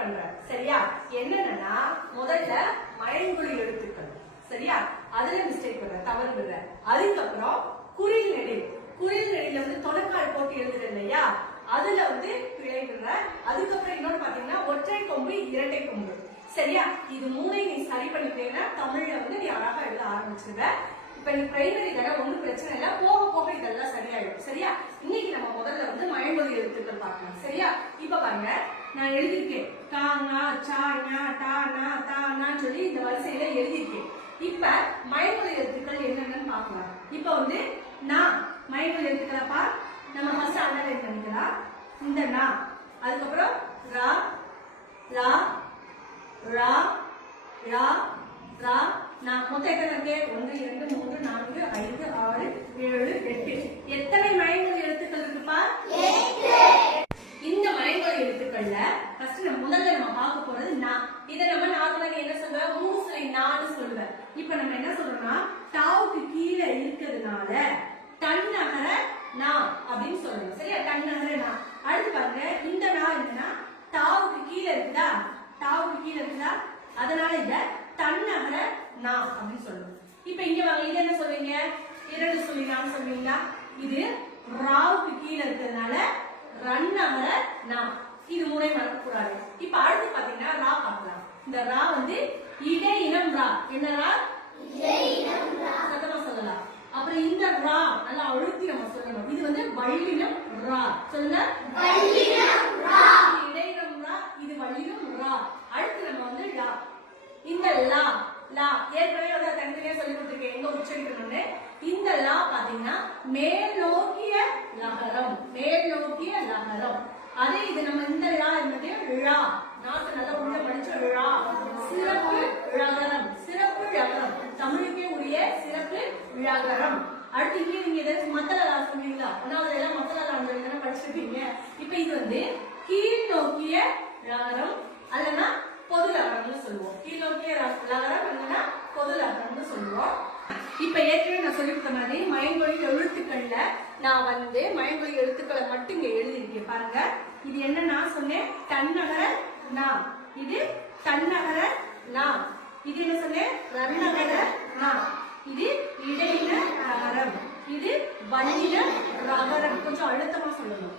பண்றேன். சரியா? என்னன்னா முதல்ல மயங்குழி எழுத்துக்கள். சரியா? அதுல மிஸ்டேக் பண்றேன், தவறு பண்றேன். அதுக்கப்புறம் குறில் நெடில். குறில் நெடில வந்து தொலைக்கால் போட்டு எழுதுறேன் இல்லையா, அதுல வந்து பிழை பண்றேன். அதுக்கப்புறம் இன்னொன்னு பாத்தீங்கன்னா ஒற்றை கொம்பு இரட்டை கொம்பு. சரியா? இது மூணையும் நீ சரி பண்ணிட்டேன்னா தமிழ்ல வந்து நீ அழகா எழுத ஆரம்பிச்சிருவ. இப்ப நீ பிரைமரி தானே, ஒன்றும் பிரச்சனை இல்லை, போக போக இதெல்லாம் சரியாயிடும். சரியா? இன்னைக்கு நம்ம முதல்ல வந்து மயங்கொலி எழுத்துக்கள் பார்க்கலாம். சரியா? இப்ப பாருங்க, நான் எழுதியிருக்கேன் கா நா சா ஞா டா நா தா நான்னு சொல்லி இந்த வரிசையில எழுதியிருக்கேன். இப்ப மயங்கொலி எழுத்துக்கள் என்னென்னு பார்க்கலாம். இப்ப வந்து நான் மயங்கொலி எழுத்துக்களப்பா நம்ம ஃபர்ஸ்ட் அண்டர்லைன் பண்ணிக்கலாம். இந்த நா, அதுக்கப்புறம் ரா லா ரா ரா ரா. நான் மொத்தம் எத்தனை இருக்கு? 1 2 3 4 5 6 7 8. எத்தனை மயங்கொலி எழுத்துக்கள் இருக்குப்பா? 8. இந்த மயங்கொலி எழுத்துக்கள்ல ஃபர்ஸ்ட் நம்ம முதல்ல பார்க்க போறது நா. இத நம்ம நார்மலா என்ன சொல்லுவோம்? மூசுரை நான்னு சொல்லுவேன். இப்போ நம்ம என்ன சொல்றோம்னா டாவுக்கு கீழே இருக்கிறதுனால தன்னகர நா அப்படின்னு சொல்லணும். சரியா? தன்னகர நா. அடுத்து பாருங்க, இந்த நா என்னன்னா டாவுக்கு கீழே இருக்குதா, டாவுக்கு கீழே இருக்குதா, அதனால இத தன்னகர நா அப்படின்னு சொல்லணும். இப்ப இங்க வாங்க, இது என்ன சொல்றீங்க? இரண்டு சொல்லி நான் சொல்றீங்களா? இது ராவுக்கு கீழே இருக்கிறதுனால ரன்னகர நா. இது மூணே மறக்க கூடாது. இப்ப அடுத்து பாத்தீங்கன்னா ரா பார்க்கலாம். இந்த ரா வந்து இடையினம் ரா. என்ன ரா? இடையினம் ரா. சத்தமா சொல்லலாம். அப்புறம் இந்த ரா நல்லா அழுத்தி நம்ம சொல்லணும். இது வந்து வல்லினம் ரா. சொல்லுங்க, வல்லினம் ரா. இடையினம் ரா, இது வல்லினம் ரா. அடுத்து நம்ம வந்து லா. இந்த லா லா ஏற்கனவே வந்து தனித்தனியா சொல்லி கொடுத்துருக்கேன் எங்க உச்சரிக்கணும்னு. இந்த லா பாத்தீங்கன்னா மேல் நோக்கிய லகரம், மேல் நோக்கிய லகரம். அதே இது நம்ம இந்த லா என்பது ழா, நாக்கு நல்லா உள்ள படிச்ச ழா, சிறப்பு ழகரம், சிறப்பு ழகரம், தமிழுக்கே உரிய சிறப்பு ழகரம். அடுத்து இங்கே நீங்க ஏதாவது மத்தள லா சொல்றீங்களா? ஒன்னாவது எல்லாம் மத்தள லா தானே படிச்சிருப்பீங்க. இப்ப இது வந்து கீழ் நோக்கிய லகரம் அல்லனா பொது லகரம்னு சொல்லுவோம். கீழ் நோக்கிய லகரம் இல்லைன்னா பொது லகரம்னு சொல்லுவோம். இப்ப ஏற்கனவே நான் சொல்லி கொடுத்த மாதிரி மயங்கொலி எழுத்துக்கள்ல நான் வந்து மயங்கொலி எழுத்துக்களை மட்டும் இங்க எழுதிருக்கேன். பாருங்க, இது என்ன நான் சொன்னேன்? தன்னகர நா. இது தன்னகர நா. இது என்ன சொன்னேன்? ரன்னகர நா. இது இடையின ரகரம். இது வல்லின ரகரம். கொஞ்சம் அழுத்தமா சொல்லணும்.